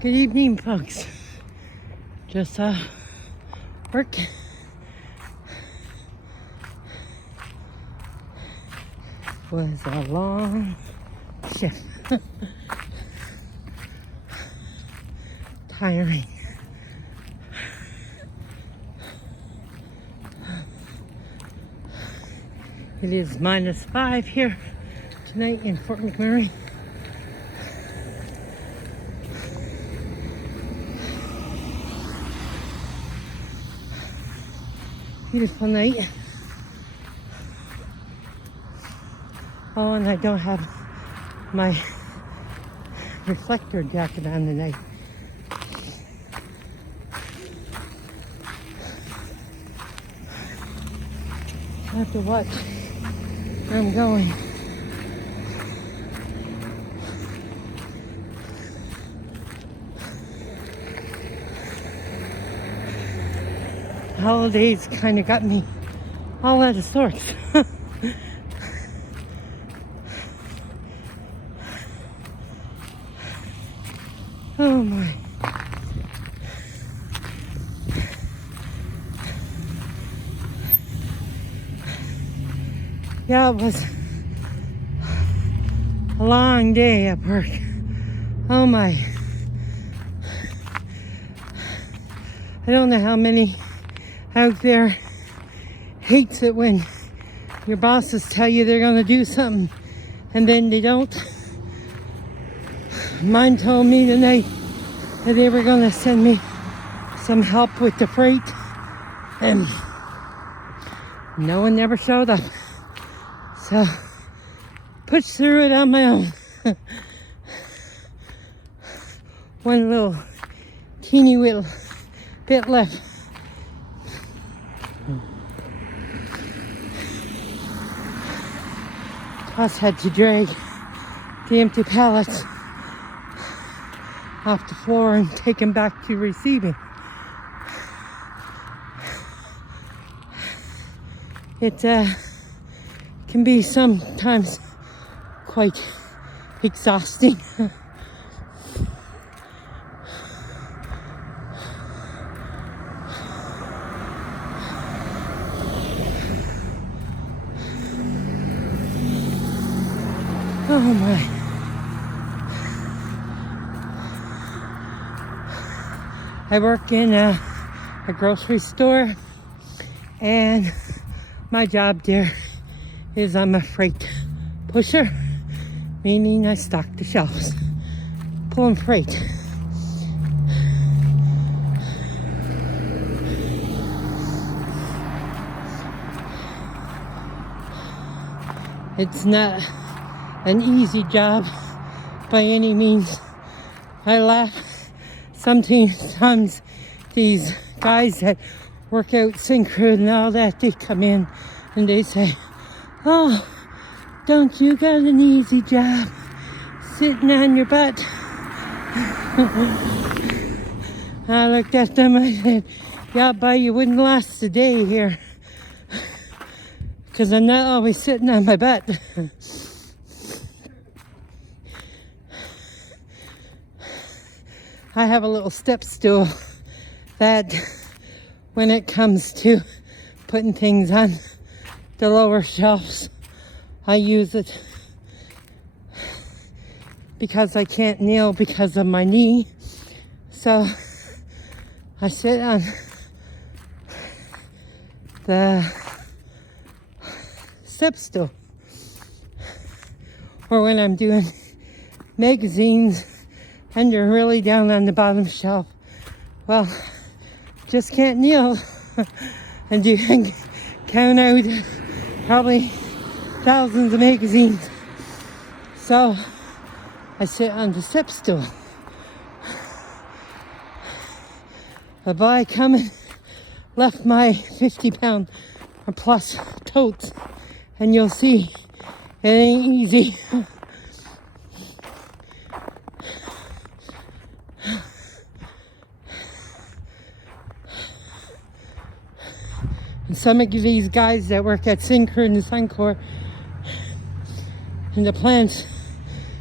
Good evening, folks. Just work. Was a long shift. Tiring. It is -5 here tonight in Fort McMurray. Beautiful night. Oh, and I don't have my reflector jacket on tonight. I have to watch where I'm going. Holidays kind of got me all out of sorts. Oh my. Yeah, it was a long day at work. Oh my. I don't know how many out there hates it when your bosses tell you they're going to do something and then they don't. Mine told me tonight that they were going to send me some help with the freight, and no one never showed up. So, pushed through it on my own. One little teeny little bit left. Plus had to drag the empty pallets off the floor and take them back to receiving. It can be sometimes quite exhausting. Oh my. I work in a grocery store, and my job there is I'm a freight pusher, meaning I stock the shelves, pulling freight. It's not an easy job by any means. I laugh sometimes these guys that work out synchro and all that, they come in and they say, "Oh, don't you got an easy job sitting on your butt?" I looked at them and I said, "Yeah, but you wouldn't last a day here, because I'm not always sitting on my butt." I have a little step stool that when it comes to putting things on the lower shelves, I use it because I can't kneel because of my knee. So I sit on the step stool. Or when I'm doing magazines and you're really down on the bottom shelf, well, just can't kneel. And you can count out probably thousands of magazines. So I sit on the step stool. A boy come and left my 50-pound or plus totes, and you'll see it ain't easy. And some of these guys that work at Syncor and Suncor in the plants,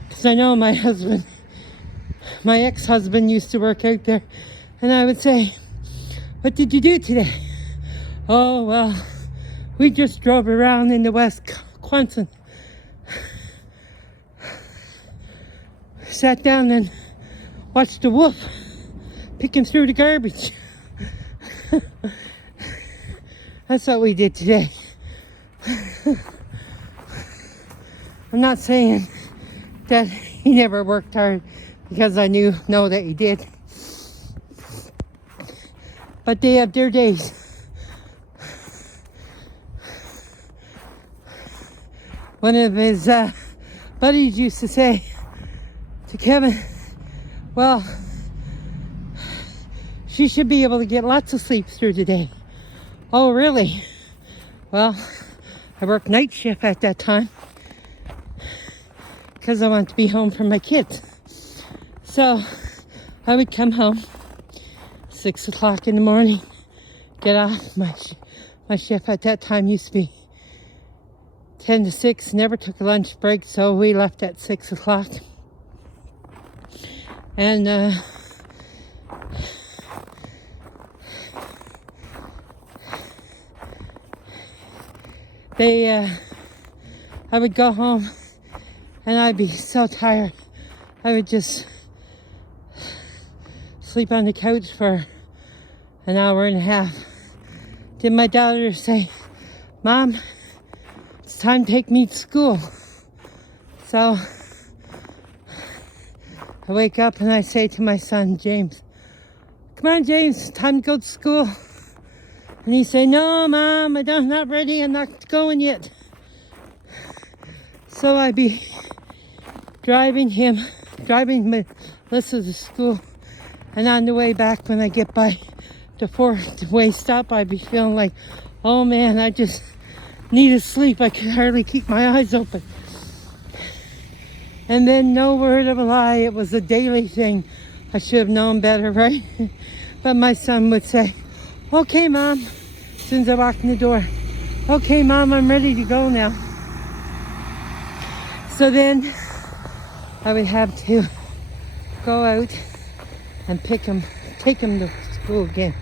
because I know my husband my ex-husband used to work out there, and I would say, "What did you do today?" "Oh, well, we just drove around in the Wisconsin. Sat down and watched the wolf picking through the garbage." That's what we did today. I'm not saying that he never worked hard, because I know that he did. But they have their days. One of his buddies used to say to Kevin, "Well, she should be able to get lots of sleep through the day." "Oh, really?" "Well, I worked night shift at that time because I wanted to be home for my kids. So I would come home 6 o'clock in the morning, get off. My shift at that time used to be 10 to 6, never took a lunch break, so we left at 6 o'clock. And I would go home and I'd be so tired. I would just sleep on the couch for an hour and a half. Then my daughter say, "Mom, it's time to take me to school." So I wake up and I say to my son, James, "Come on, James, it's time to go to school." And he say, "No, Mom, I'm not ready. I'm not going yet." So I be driving Melissa to school. And on the way back, when I get by the 4-way stop, I be feeling like, "Oh man, I just need to sleep. I can hardly keep my eyes open." And then, no word of a lie, it was a daily thing. I should have known better, right? But my son would say, "Okay, Mom," as soon as I walk in the door. "Okay, Mom, I'm ready to go now." So then I would have to go out and take him to school again.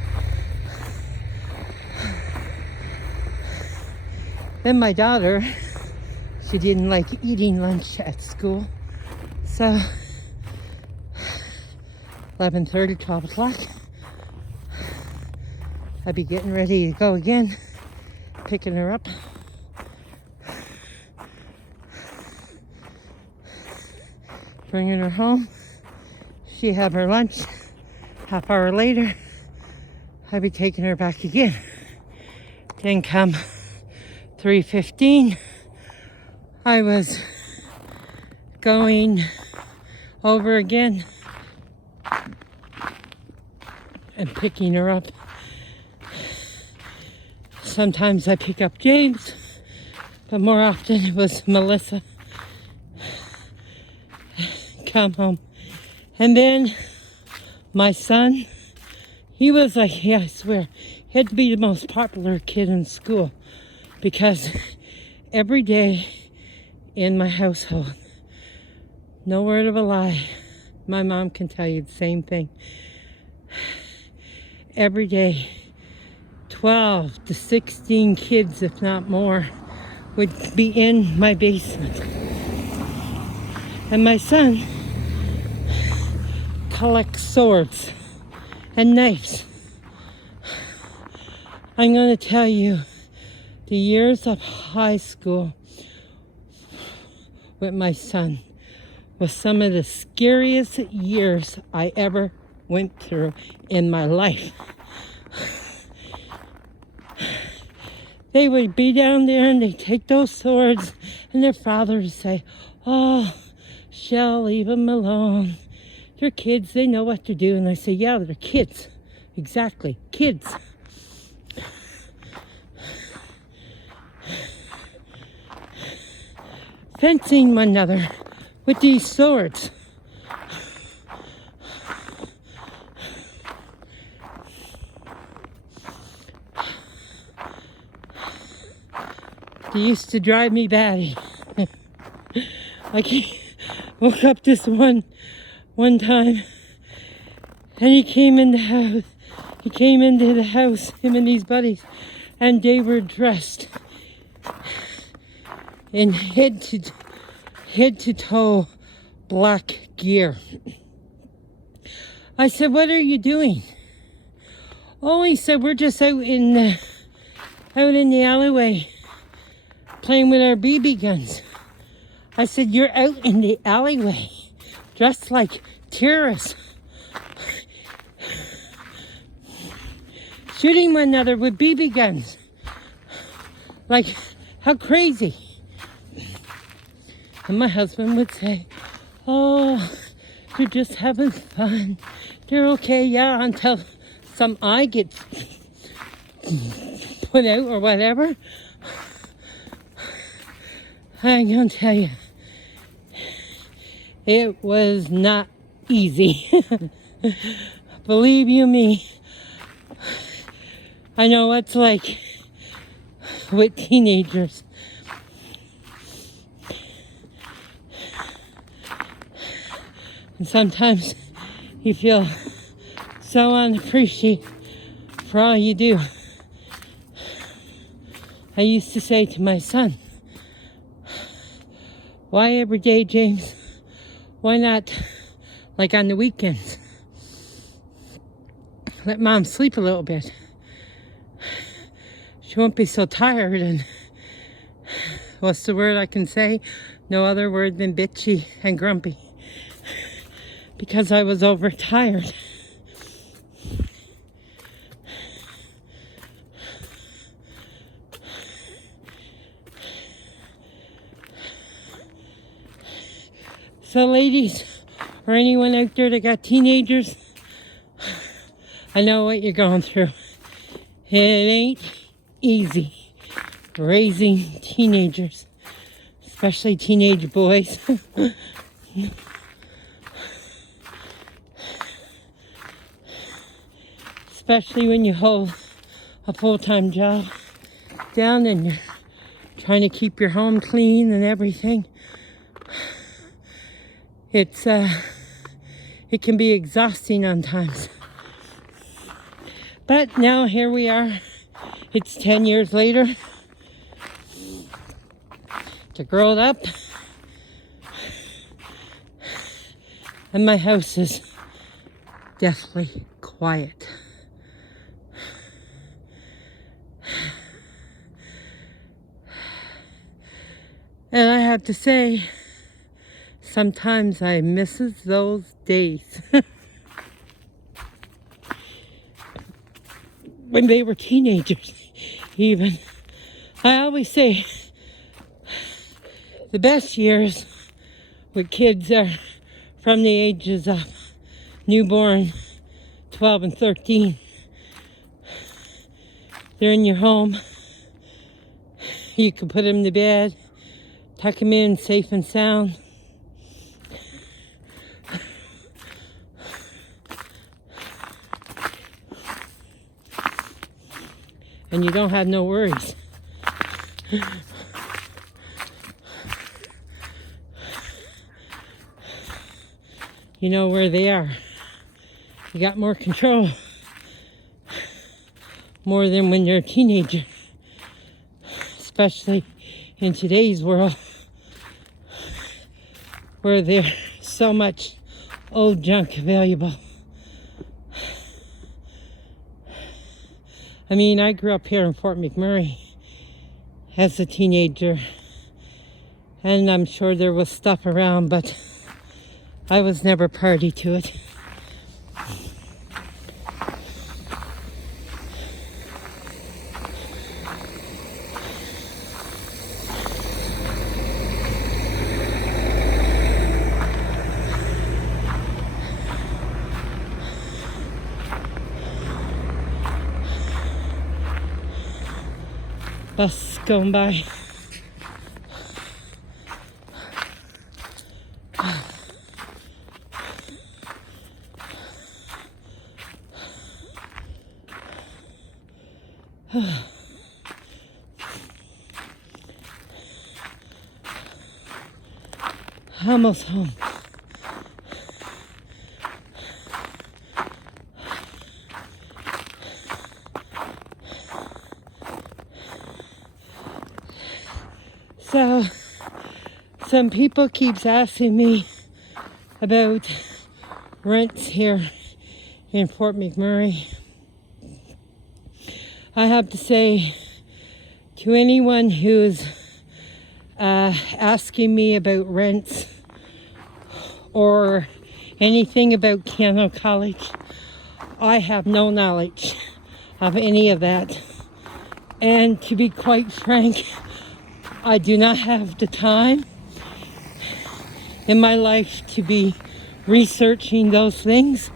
Then my daughter, she didn't like eating lunch at school. So 11:30, 12 o'clock, I'd be getting ready to go again, picking her up. Bringing her home. She have her lunch. Half hour later, I'd be taking her back again. Then come 3:15, I was going over again and picking her up. Sometimes I pick up James, but more often it was Melissa. Come home. And then my son, he was like, yeah, I swear, he had to be the most popular kid in school, because every day in my household, no word of a lie, my mom can tell you the same thing. Every day, 12 to 16 kids, if not more, would be in my basement. And my son collects swords and knives. I'm going to tell you, the years of high school with my son was some of the scariest years I ever went through in my life. They would be down there and they'd take those swords, and their father would say, "Oh, Shell, leave them alone. They're kids, they know what to do." And I say, "Yeah, they're kids. Exactly, kids." Fencing one another with these swords. They used to drive me batty. I woke up this one one time, and he came in the house. He came into the house, him and these buddies, and they were dressed in head to toe black gear. I said, "What are you doing?" Oh, he said, "We're just out in the alleyway playing with our BB guns." I said, "You're out in the alleyway dressed like terrorists, shooting one another with BB guns. Like, how crazy." And my husband would say, "Oh, they're just having fun. They're okay, yeah, until some eye gets put out or whatever." I'm gonna tell you, it was not easy. Believe you me, I know what it's like with teenagers. And sometimes you feel so unappreciated for all you do. I used to say to my son, "Why every day, James? Why not, like on the weekends, let Mom sleep a little bit? She won't be so tired and," what's the word I can say? No other word than bitchy and grumpy. Because I was overtired. So ladies, or anyone out there that got teenagers, I know what you're going through. It ain't easy raising teenagers, especially teenage boys. Especially when you hold a full-time job down and you're trying to keep your home clean and everything. It can be exhausting on times. But now here we are. It's 10 years later. They're grown up. And my house is deathly quiet. And I have to say, sometimes I misses those days. When they were teenagers, even. I always say, the best years with kids are from the ages of newborn, 12 and 13. They're in your home. You can put them to bed, tuck them in safe and sound. And you don't have no worries. You know where they are. You got more control. More than when you're a teenager. Especially in today's world, where there's so much old junk available. I mean, I grew up here in Fort McMurray as a teenager, and I'm sure there was stuff around, but I was never party to it. Bus going by. Almost home. So some people keeps asking me about rents here in Fort McMurray. I have to say to anyone who's asking me about rents or anything about Canada College, I have no knowledge of any of that. And to be quite frank, I do not have the time in my life to be researching those things.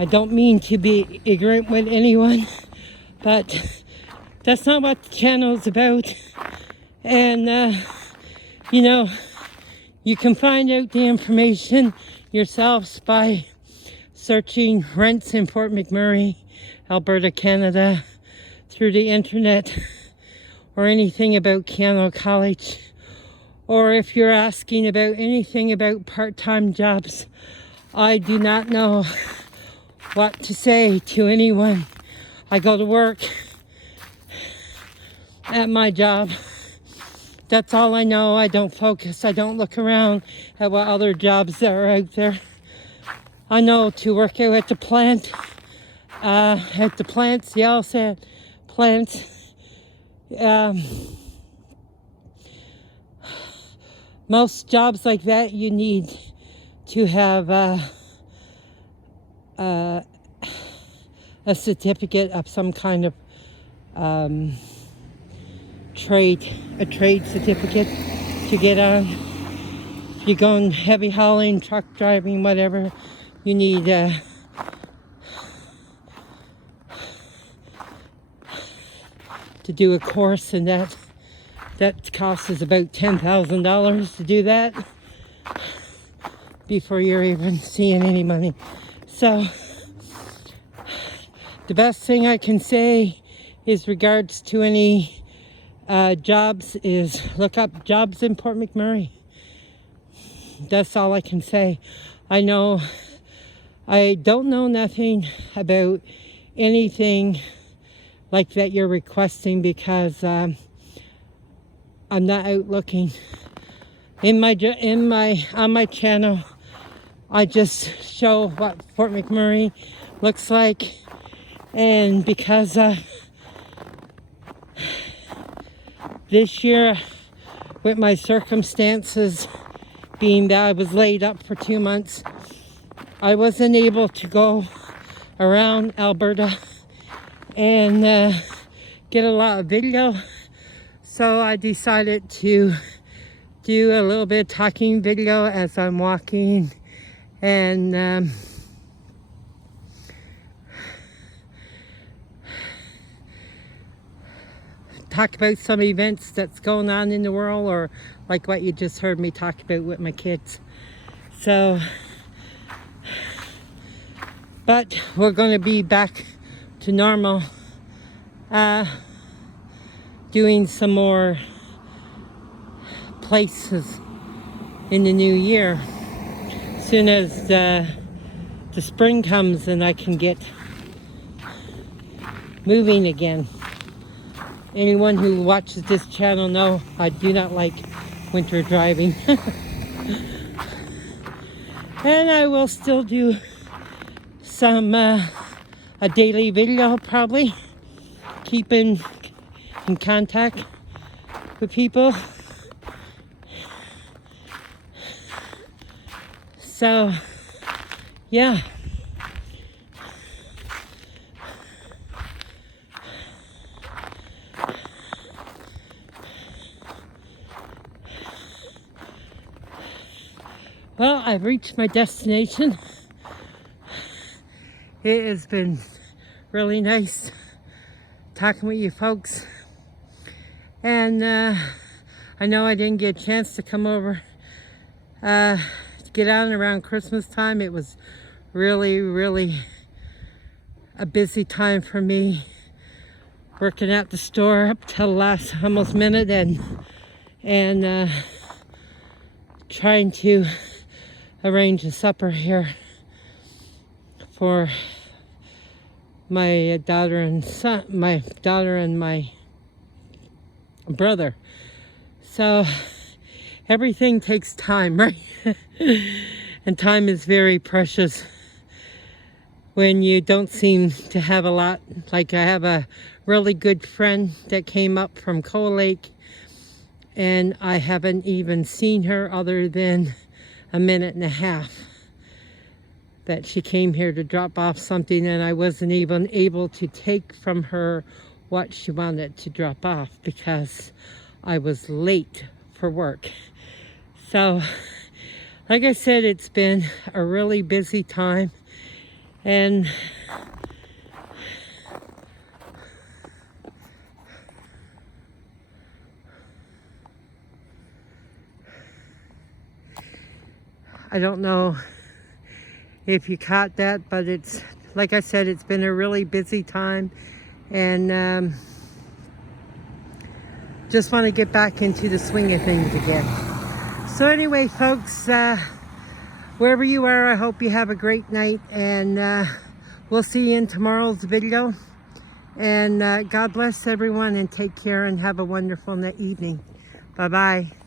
I don't mean to be ignorant with anyone, but that's not what the channel is about. And, you know, you can find out the information yourselves by searching rents in Fort McMurray, Alberta, Canada, through the internet, or anything about Canada College. Or if you're asking about anything about part-time jobs, I do not know what to say to anyone. I go to work at my job. That's all I know. I don't focus. I don't look around at what other jobs are out there. I know to work out at the plant, the LSAT plant. Most jobs like that, you need to have a certificate of some kind of trade certificate to get on. If you're going heavy hauling, truck driving, whatever, you need to do a course, and that costs us about $10,000 to do that before you're even seeing any money. So the best thing I can say is regards to any jobs is look up jobs in Fort McMurray. That's all I can say. I don't know nothing about anything like that you're requesting because I'm not out looking. On my channel, I just show what Fort McMurray looks like, and because this year, with my circumstances being that I was laid up for 2 months, I wasn't able to go around Alberta and get a lot of video. So I decided to do a little bit of talking video as I'm walking and talk about some events that's going on in the world, or like what you just heard me talk about with my kids. So, but we're going to be back to normal, doing some more places in the new year, as soon as the spring comes and I can get moving again. Anyone who watches this channel know I do not like winter driving. And I will still do some a daily video, probably keeping in contact with people. So yeah, well, I've reached my destination. It has been really nice talking with you folks, and I know I didn't get a chance to come over to get on around Christmas time. It was really a busy time for me, working at the store up till the last almost minute and trying to arrange a supper here for my daughter and my brother. So everything takes time, right? And time is very precious when you don't seem to have a lot. Like I have a really good friend that came up from Coal Lake, and I haven't even seen her other than a minute and a half that she came here to drop off something, and I wasn't even able to take from her what she wanted to drop off because I was late for work. So like I said, it's been a really busy time, and I don't know if you caught that, but it's, like I said, it's been a really busy time, and just want to get back into the swing of things again. So anyway, folks, wherever you are, I hope you have a great night, and we'll see you in tomorrow's video. And God bless everyone, and take care, and have a wonderful evening. Bye-bye.